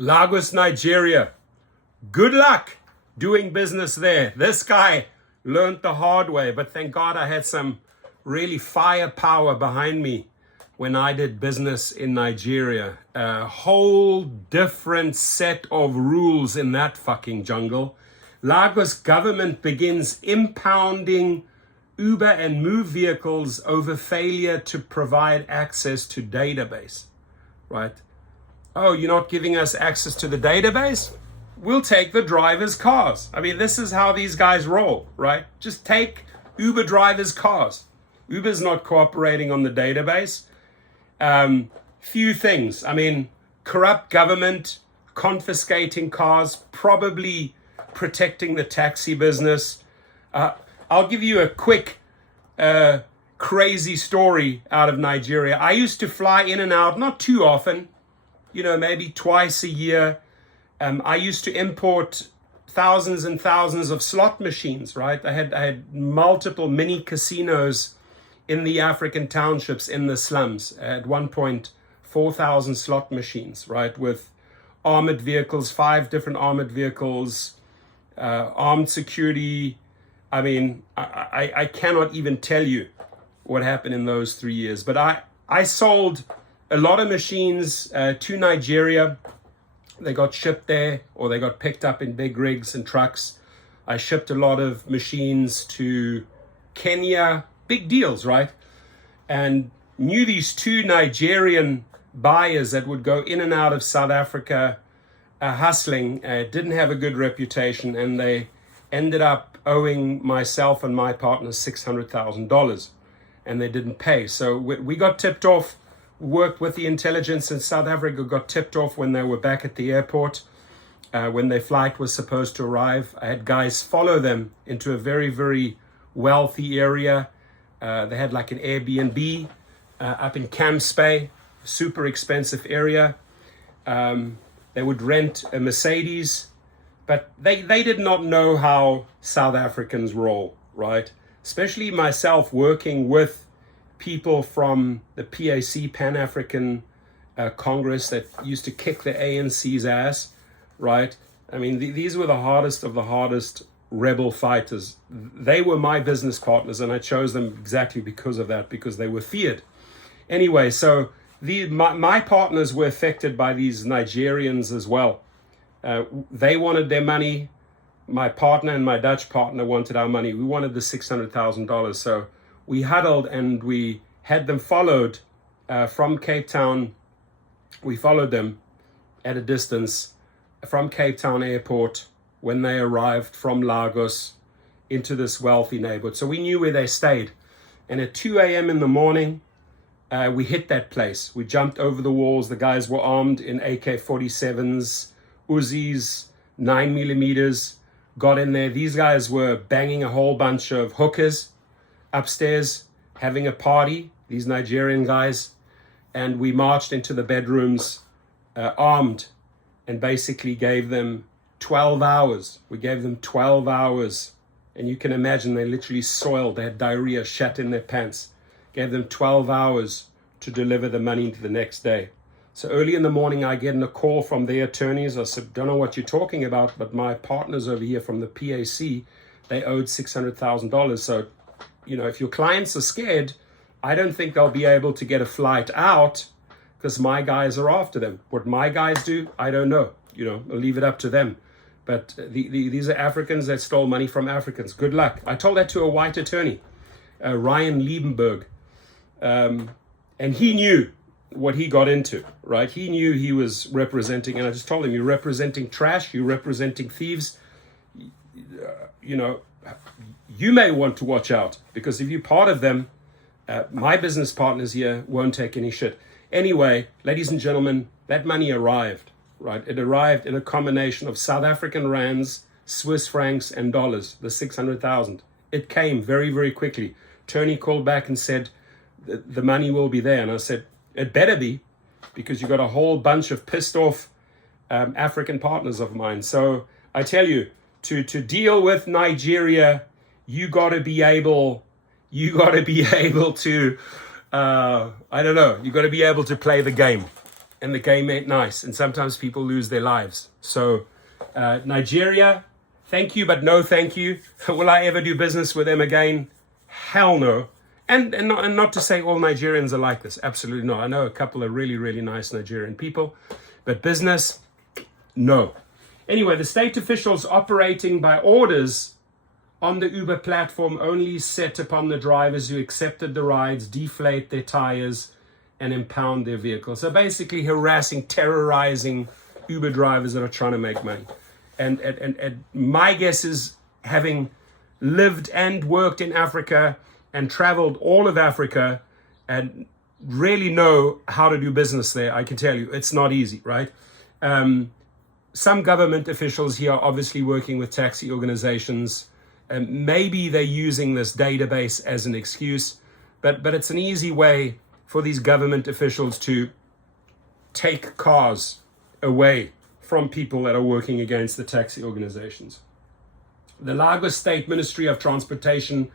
Lagos, Nigeria. Good luck doing business there. This guy learned the hard way, but thank God I had some really firepower behind me when I did business in Nigeria. A whole different set of rules in that fucking jungle. Lagos government begins impounding Uber and Move vehicles over failure to provide access to database, right? Oh, you're not giving us access to the database? We'll take the drivers' cars. I mean, this is how these guys roll, right? Just take Uber drivers' cars. Uber's not cooperating on the database. Few things. I mean, corrupt government, confiscating cars, probably protecting the taxi business. I'll give you a quick, crazy story out of Nigeria. I used to fly in and out, not too often, maybe twice a year. I used to import thousands and thousands of slot machines, right? I had multiple mini casinos in the African townships, in the slums. At one point, 4,000 slot machines, right? With armored vehicles, 5 different armored vehicles, armed security. I mean, I cannot even tell you what happened in those 3 years. But I sold a lot of machines to Nigeria. They got shipped there, or they got picked up in big rigs and trucks. I shipped a lot of machines to Kenya. Big deals, right? And knew these 2 Nigerian buyers that would go in and out of South Africa hustling, didn't have a good reputation, and they ended up owing myself and my partner $600,000, and they didn't pay. So we got tipped off, worked with the intelligence in South Africa, got tipped off when they were back at the airport, when their flight was supposed to arrive. I had guys follow them into a very, very wealthy area. They had like an Airbnb up in Camps Bay, super expensive area. They would rent a Mercedes, but they did not know how South Africans roll, right? Especially myself working with people from the PAC, Pan-African Congress, that used to kick the ANC's ass, right? I mean, these were the hardest of the hardest rebel fighters. They were my business partners, and I chose them exactly because of that, because they were feared. Anyway, so my partners were affected by these Nigerians as well. They wanted their money. My partner and my Dutch partner wanted our money. We wanted the $600,000. So we huddled and we had them followed from Cape Town. We followed them at a distance from Cape Town airport when they arrived from Lagos into this wealthy neighborhood. So we knew where they stayed. And at 2 a.m. in the morning, we hit that place. We jumped over the walls. The guys were armed in AK-47s, Uzis, 9mm, got in there. These guys were banging a whole bunch of hookers upstairs, having a party, these Nigerian guys. And we marched into the bedrooms armed, and basically gave them 12 hours. We gave them 12 hours. And you can imagine they literally soiled. They had diarrhea, shat in their pants. Gave them 12 hours to deliver the money the next day. So early in the morning, I get a call from their attorneys. I said, don't know what you're talking about, but my partners over here from the PAC, they owed $600,000. So, if your clients are scared, I don't think they'll be able to get a flight out, because my guys are after them. What my guys do, I don't know. I'll leave it up to them. But these are Africans that stole money from Africans. Good luck. I told that to a white attorney, Ryan Liebenberg. And he knew what he got into, right? He knew he was representing, and I just told him, you're representing trash, you're representing thieves. You may want to watch out, because if you're part of them, my business partners here won't take any shit. Anyway, ladies and gentlemen, that money arrived. Right, it arrived in a combination of South African rands, Swiss francs, and dollars, the 600,000. It came very, very quickly. Tony called back and said, the money will be there. And I said, it better be, because you got a whole bunch of pissed off African partners of mine. So I tell you, to deal with Nigeria, you got to be able to, you got to be able to play the game. and the game ain't nice, and sometimes people lose their lives. So Nigeria, thank you, but no thank you. Will I ever do business with them again? Hell no. And not to say all Nigerians are like this. Absolutely not. I know a couple of really, really nice Nigerian people, but business, no. Anyway, the state officials operating by orders on the Uber platform only set upon the drivers who accepted the rides, deflate their tires, and impound their vehicles. So basically harassing, terrorizing Uber drivers that are trying to make money. And my guess is, having lived and worked in Africa and traveled all of Africa and really know how to do business there, I can tell you it's not easy, right? Some government officials here are obviously working with taxi organizations. Maybe they're using this database as an excuse, but it's an easy way for these government officials to take cars away from people that are working against the taxi organizations. The Lagos State Ministry of Transportation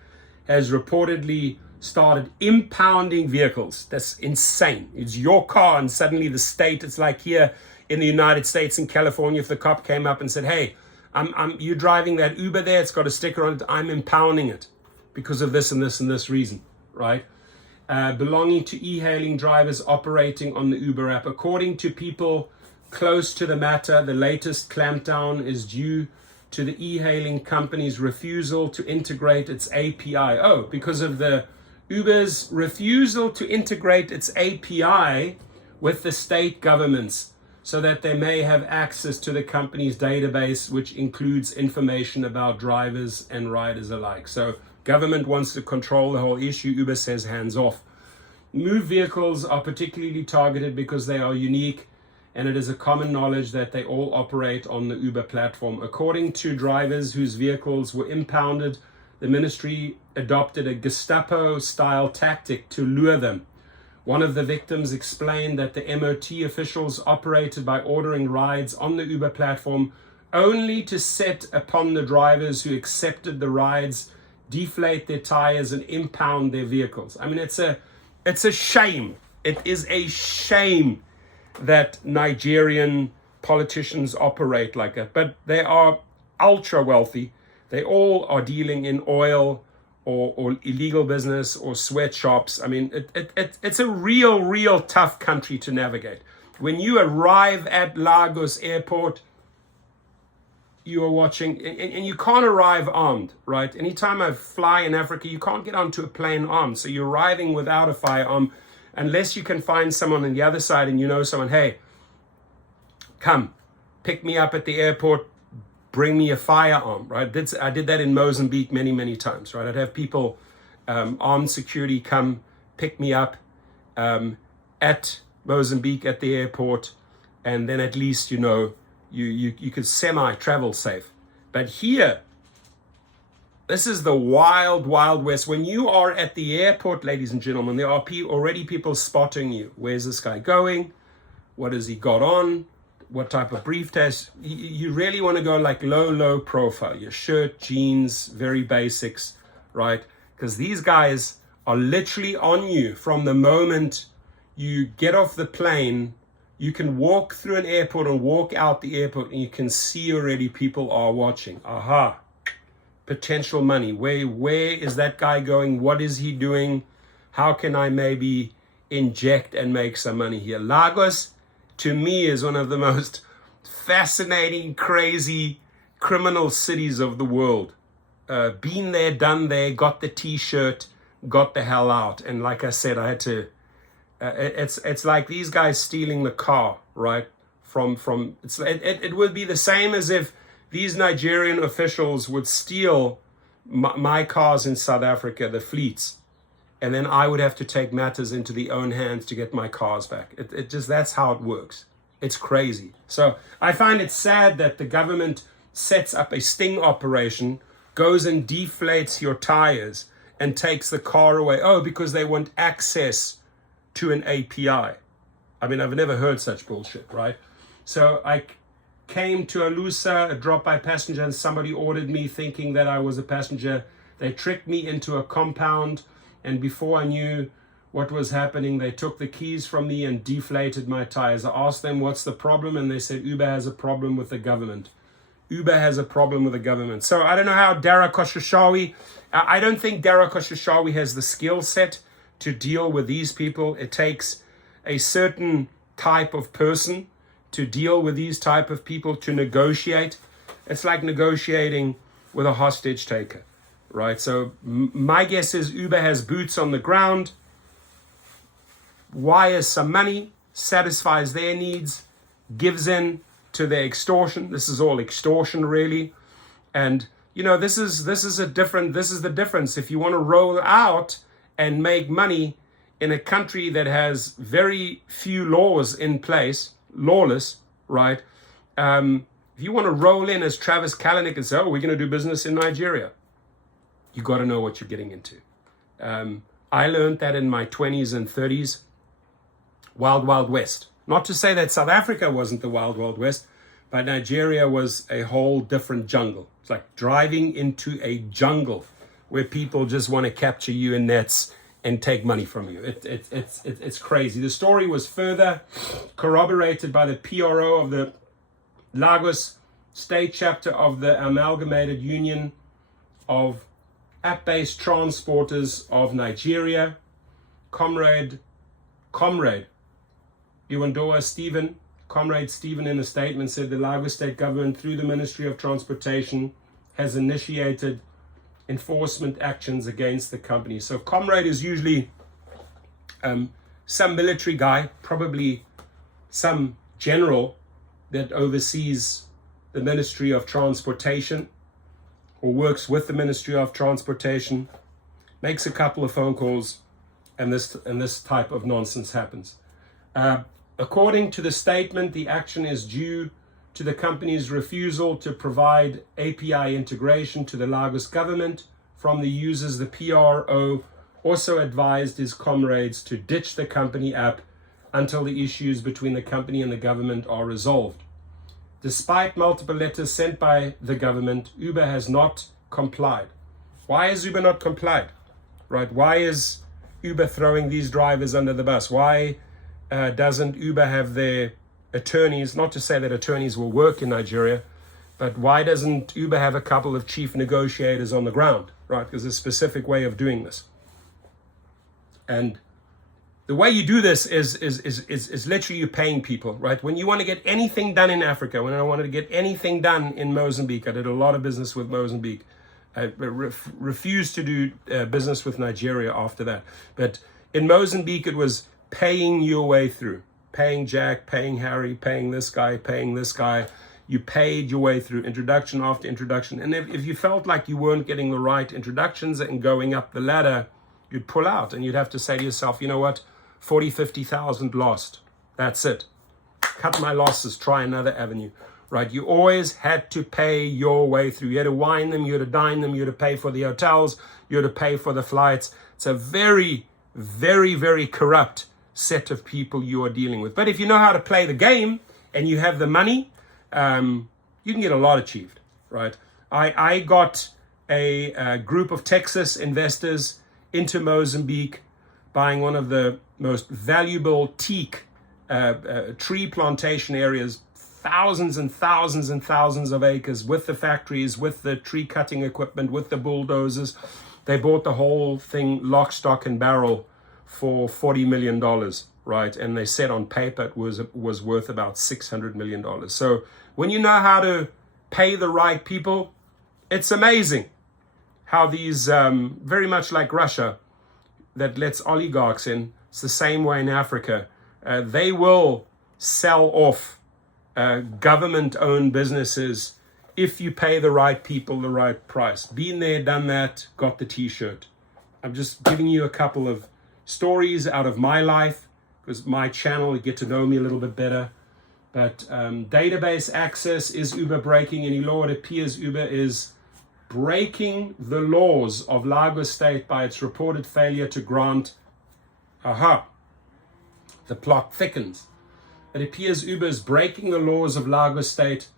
has reportedly started impounding vehicles. That's insane. It's your car, and suddenly the state, it's like here in the United States, in California, if the cop came up and said, hey, you're driving that Uber there, it's got a sticker on it, I'm impounding it because of this and this and this reason, right? Belonging to e-hailing drivers operating on the Uber app. According to people close to the matter, the latest clampdown is due to the e-hailing company's refusal to integrate its API. Oh, because of the Uber's refusal to integrate its API with the state governments so that they may have access to the company's database, which includes information about drivers and riders alike. So government wants to control the whole issue. Uber says hands off. Moved vehicles are particularly targeted because they are unique, and it is a common knowledge that they all operate on the Uber platform. According to drivers whose vehicles were impounded, the ministry adopted a Gestapo-style tactic to lure them. One of the victims explained that the MOT officials operated by ordering rides on the Uber platform only to set upon the drivers who accepted the rides, deflate their tires, and impound their vehicles. I mean, it's a shame. It is a shame that Nigerian politicians operate like that. But they are ultra wealthy. They all are dealing in oil or illegal business or sweatshops. I mean, it's a real tough country to navigate. When you arrive at Lagos Airport, you are watching, and you can't arrive armed, right? Anytime I fly in Africa, you can't get onto a plane armed. So you're arriving without a firearm, unless you can find someone on the other side and you know someone, hey, come, pick me up at the airport, bring me a firearm, right? I did that in Mozambique many times, right? I'd have people, armed security, come pick me up at Mozambique at the airport, and then at least, you know, you could semi-travel safe. But here, this is the wild west. When you are at the airport, ladies and gentlemen, there are already people spotting you. Where's this guy going? What has he got on? What type of brief test? You really want to go like low profile. Your shirt, jeans, very basics, right? Because these guys are literally on you from the moment you get off the plane. You can walk through an airport and walk out the airport, and you can see already people are watching. Aha, potential money. Where is that guy going? What is he doing? How can I maybe inject and make some money here? Lagos, to me, is one of the most fascinating, crazy, criminal cities of the world. Been there, done there, got the t-shirt, got the hell out. And like I said, I had to, it's like these guys stealing the car, right? It would be the same as if these Nigerian officials would steal my cars in South Africa, the fleets, and then I would have to take matters into the own hands to get my cars back. It just, that's how it works. It's crazy. So I find it sad that the government sets up a sting operation, goes and deflates your tires and takes the car away. Oh, because they want access to an API. I mean, I've never heard such bullshit, right? So I came to Alusa, a drop-by passenger, and somebody ordered me thinking that I was a passenger. They tricked me into a compound, and before I knew what was happening. They took the keys from me and deflated my tires. I asked them, what's the problem? And they said, Uber has a problem with the government. Uber has a problem with the government. So I don't know how Dara Khosrowshahi, I don't think Dara Khosrowshahi has the skill set to deal with these people. It takes a certain type of person to deal with these type of people, to negotiate. It's like negotiating with a hostage taker, right? So my guess is Uber has boots on the ground, wires some money, satisfies their needs, gives in to their extortion. This is all extortion, really. And this is the difference. If you want to roll out and make money in a country that has very few laws in place, lawless, right? If you want to roll in as Travis Kalanick and say, oh, we're going to do business in Nigeria, you got to know what you're getting into. I learned that in my 20s and 30s, wild, wild west. Not to say that South Africa wasn't the wild, wild west, but Nigeria was a whole different jungle. It's like driving into a jungle where people just want to capture you in nets and take money from you. It's crazy. The story was further corroborated by the PRO of the Lagos State Chapter of the Amalgamated Union of App-Based Transporters of Nigeria, Comrade Iwandoa Stephen. Comrade Stephen, in a statement, said the Lagos State government, through the Ministry of Transportation, has initiated enforcement actions against the company. So Comrade is usually some military guy, probably some general that oversees the Ministry of Transportation or works with the Ministry of Transportation, makes a couple of phone calls, and this type of nonsense happens. According to the statement, the action is due to the company's refusal to provide API integration to the Lagos government from the users. The PRO also advised his comrades to ditch the company app until the issues between the company and the government are resolved. Despite multiple letters sent by the government, Uber has not complied. Why is Uber not complied? Right? Why is Uber throwing these drivers under the bus? Why doesn't Uber have their attorneys, not to say that attorneys will work in Nigeria, but why doesn't Uber have a couple of chief negotiators on the ground, right? Because there's a specific way of doing this. And the way you do this is literally you paying people, right? When you want to get anything done in Africa, when I wanted to get anything done in Mozambique, I did a lot of business with Mozambique. I refused to do business with Nigeria after that. But in Mozambique, it was paying your way through. Paying Jack, paying Harry, paying this guy, paying this guy. You paid your way through introduction after introduction. And if you felt like you weren't getting the right introductions and going up the ladder, you'd pull out and you'd have to say to yourself, you know what, 40, 50,000 lost. That's it. Cut my losses, try another avenue, right? You always had to pay your way through. You had to wine them, you had to dine them, you had to pay for the hotels, you had to pay for the flights. It's a very, very, very corrupt set of people you are dealing with. But if you know how to play the game and you have the money, you can get a lot achieved, right? I got a group of Texas investors into Mozambique, buying one of the most valuable teak tree plantation areas, thousands and thousands and thousands of acres, with the factories, with the tree cutting equipment, with the bulldozers. They bought the whole thing lock, stock and barrel for $40 million, right? And they said on paper it was worth about $600 million. So when you know how to pay the right people, it's amazing how these, very much like Russia, that lets oligarchs in. It's the same way in Africa. They will sell off government-owned businesses if you pay the right people the right price. Been there, done that, got the t-shirt. I'm just giving you a couple of stories out of my life, because my channel, you get to know me a little bit better. But database access, is Uber breaking any law? It appears Uber is breaking the laws of Lagos State by its reported failure to grant, the plot thickens. It appears Uber is breaking the laws of Lagos State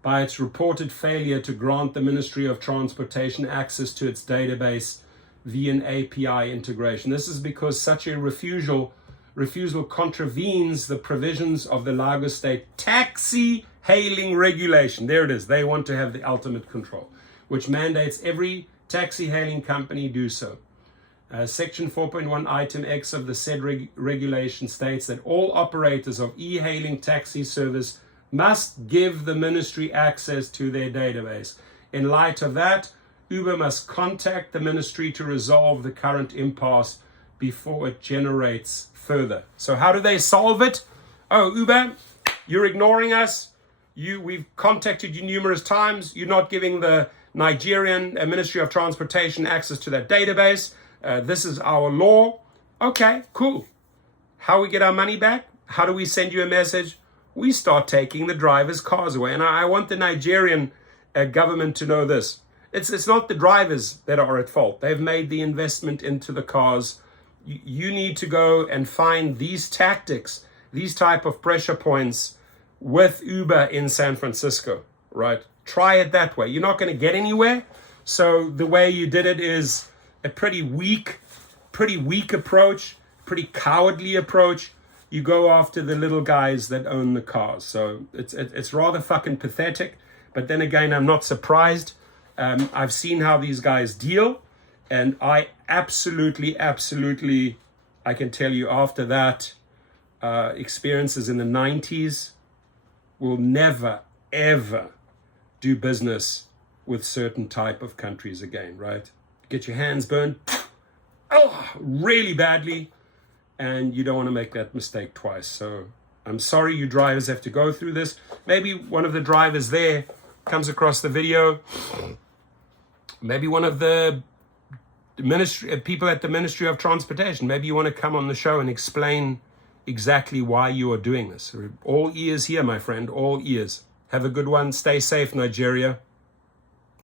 by its reported failure to grant the Ministry of Transportation access to its database via an API integration. This is because such a refusal contravenes the provisions of the Lagos State taxi hailing regulation. There it is. They want to have the ultimate control, which mandates every taxi hailing company do so. Section 4.1 item X of the said regulation states that all operators of e-hailing taxi service must give the ministry access to their database. In light of that, Uber must contact the ministry to resolve the current impasse before it generates further. So how do they solve it? Oh, Uber, you're ignoring us. We've contacted you numerous times. You're not giving the Nigerian Ministry of Transportation access to that database. This is our law. Okay, cool. How we get our money back? How do we send you a message? We start taking the drivers' cars away. And I want the Nigerian government to know this. It's not the drivers that are at fault. They've made the investment into the cars. You need to go and find these tactics, these type of pressure points with Uber in San Francisco, right? Try it that way. You're not going to get anywhere. So the way you did it is a pretty weak approach, pretty cowardly approach. You go after the little guys that own the cars. So it's rather fucking pathetic. But then again, I'm not surprised. I've seen how these guys deal. And I absolutely, I can tell you after that, experiences in the 90s, will never, ever do business with certain type of countries again, right? Get your hands burned, really badly, and you don't want to make that mistake twice. So I'm sorry you drivers have to go through this. Maybe one of the drivers there comes across the video. Maybe one of the people at the Ministry of Transportation, maybe you want to come on the show and explain exactly why you are doing this. All ears here, my friend, all ears. Have a good one. Stay safe, Nigeria.